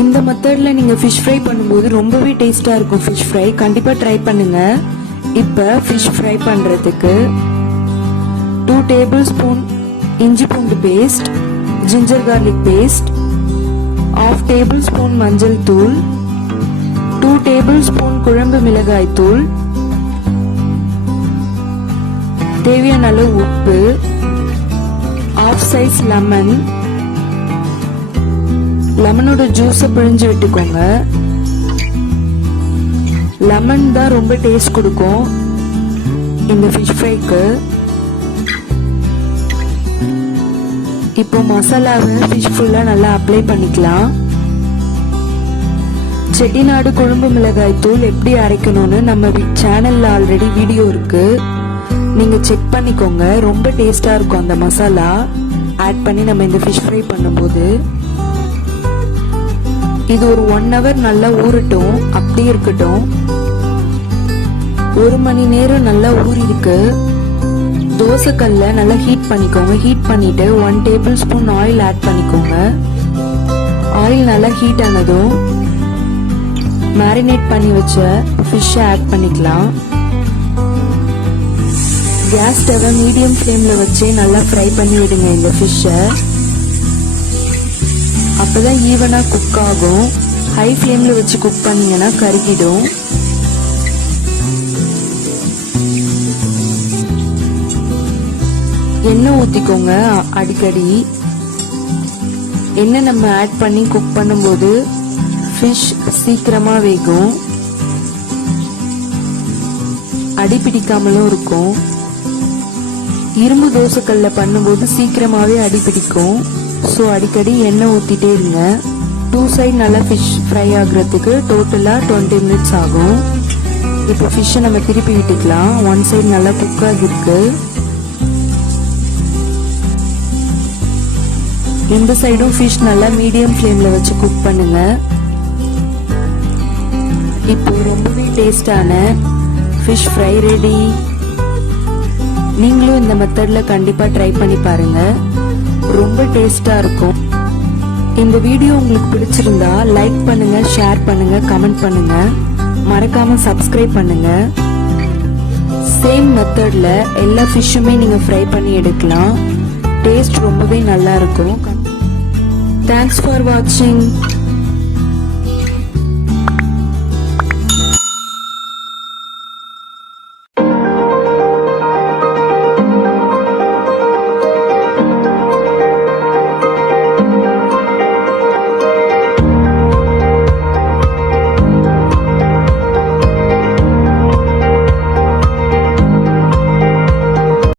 இந்த மெத்தடில் நீங்கள் ஃபிஷ் ஃப்ரை பண்ணும்போது ரொம்பவே டேஸ்ட்டாக இருக்கும் ஃபிஷ் ஃப்ரை கண்டிப்பாக ட்ரை பண்ணுங்க. இப்போ ஃபிஷ் ஃப்ரை பண்ணுறதுக்கு டூ டேபிள் ஸ்பூன் இஞ்சி பூண்டு paste ginger garlic paste half tablespoon மஞ்சள் தூள் டூ டேபிள் ஸ்பூன் குழம்பு மிளகாய் தூள் தேவையான அளவு உப்பு ஆஃப் சைஸ் லெமன் லெமனோட ஜூஸை பிழிஞ்சு விட்டுக்கோங்க. லெமன் தான் ரொம்ப டேஸ்ட் கொடுக்கும். இந்த ஃபிஷ் ஃப்ரைக்கு இப்போ மசாலாவை ஃபிஷ் ஃபுல்லாக நல்லா அப்ளை பண்ணிக்கலாம். செட்டிநாடு குழம்பு மிளகாய் தூள் எப்படி அரைக்கணும்னு நம்ம சேனல்ல ஆல்ரெடி வீடியோ இருக்கு. நீங்க செக் பண்ணிக்கோங்க. ரொம்ப டேஸ்டா இருக்கும் அந்த மசாலா. ஆட் பண்ணி நம்ம இந்த ஃபிஷ் ஃப்ரை பண்ணும்போது. இது ஒரு ஒன் ஹவர் நல்லா ஊறட்டும் அப்படி இருக்கட்டும். ஒரு மணி நேரம் நல்லா ஊறிருக்கு தோசைக்கல்ல நல்லா ஹீட் பண்ணிக்கோங்க. ஹீட் பண்ணிட்டு one table spoon oil add பண்ணிக்கோங்க. ஆயில் நல்லா ஹீட் ஆனதும் மேரினேட் பண்ணி வச்ச ஃபிஷ்ஷை ஆட் பண்ணிக்கலாம். கேஸ் ஸ்டவை மீடியம் ஃப்ளேமில் வச்சு நல்லா ஃப்ரை பண்ணி விடுங்க இந்த ஃபிஷ்ஷை அப்பதான் ஈவனாக குக் ஆகும். ஹை ஃப்ளேமில் வச்சு குக் பண்ணீங்கன்னா கருகிடும். எண்ணெய் ஊற்றிக்கோங்க அடிக்கடி. எண்ணெய் நம்ம ஆட் பண்ணி குக் பண்ணும்போது ஃபிஷ் சீக்கிரமா வேகும். அடி பிடிக்காமலும் இருக்கும். இரும்பு தோசைக்கல்ல பண்ணும்போது சீக்கிரமாவே அடி பிடிக்கும். ஸோ அடிக்கடி எண்ணெய் ஊற்றிட்டே இருங்க. டூ சைட் நல்லா ஃபிஷ் ஃப்ரை ஆகுறதுக்கு டோட்டலாக டுவெண்ட்டி மினிட்ஸ் ஆகும். இப்போ ஃபிஷ்ஷை நம்ம திருப்பி விட்டுக்கலாம். ஒன் சைடு நல்லா குக் ஆகிருக்கு இந்த சைடும் ஃபிஷ் நல்லா மீடியம் ஃப்ளேமில் வச்சு குக் பண்ணுங்க. இப்போ ரொம்பவே டேஸ்டான ஃபிஷ் ஃப்ரை ரெடி நீங்களும் இந்த மெத்தடில் கண்டிப்பாக ட்ரை பண்ணி பாருங்கள் ரொம்ப டேஸ்டா இருக்கும். இந்த வீடியோ உங்களுக்கு பிடிச்சிருந்தா லைக் பண்ணுங்க ஷேர் பண்ணுங்க கமெண்ட் பண்ணுங்க. மறக்காம சப்ஸ்கிரைப் பண்ணுங்க. சேம் மெத்தட்ல எல்லா ஃபிஷ்ஷுமே நீங்க ஃப்ரை பண்ணி எடுக்கலாம். டேஸ்ட் ரொம்பவே நல்லா இருக்கும். தேங்க்ஸ் ஃபார் வாட்சிங்